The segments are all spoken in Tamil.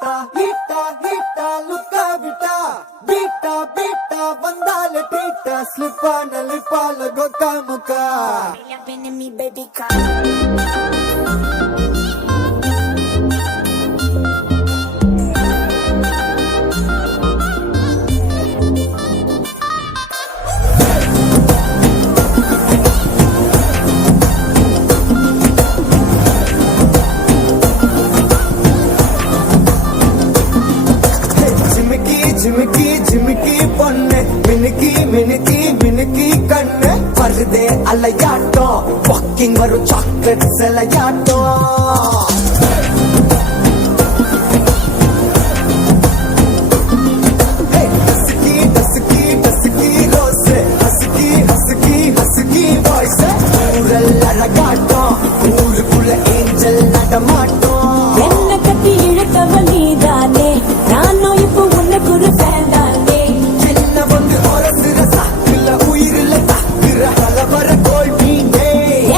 ஹீட்டா ஹீட்டா ஹீட்டா லுக்கா விட்டா பீட்டா பீட்டா வந்தால ட்ரீட்டா ஸ்லிப்பான லிப்பால கொக்கா முக்கா baby ஜிமிக்கி ஜிமிக்கி பொண்ணு மினுக்கி மினுக்கி மினுக்கி கண்ணு வருதே அலையாட்டம் வாக்கிங் வரும் சாக்லேட் சிலையாட்டம் அழகாட்டம் ஊருக்குள்ள ஏஞ்சல் நடமாட்டம் என்ன கட்டி இழுத்தவ நீதானே நானும் இப்போ உனக்கு ஒரு ஃபேன் தானே என்ன வந்து ஒரசுற சாக்குல உயிரில தாக்குற ஹலவர கோல் மீனே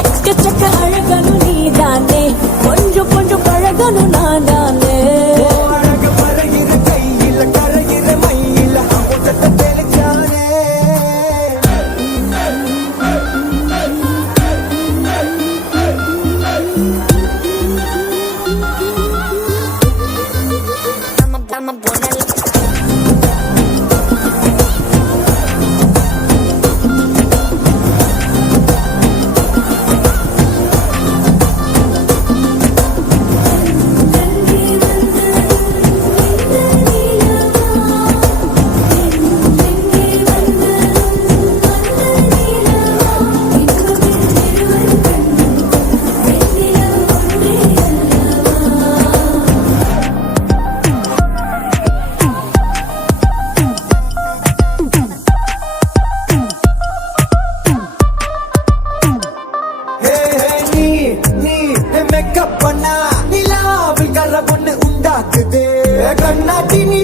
எக்கச்சக்க அழகனும் நீதானே கொஞ்சம் கொஞ்சம் பழகனும் நான் தானே அழக பழகிற கையில கரையிற மயில அமுதத்தை தெளிச்சானே I'm a buena மேக்கப் பண்ணா நிலாவில் கர பொண்ணு உண்டாக்குது கண்ணாட்டி நீ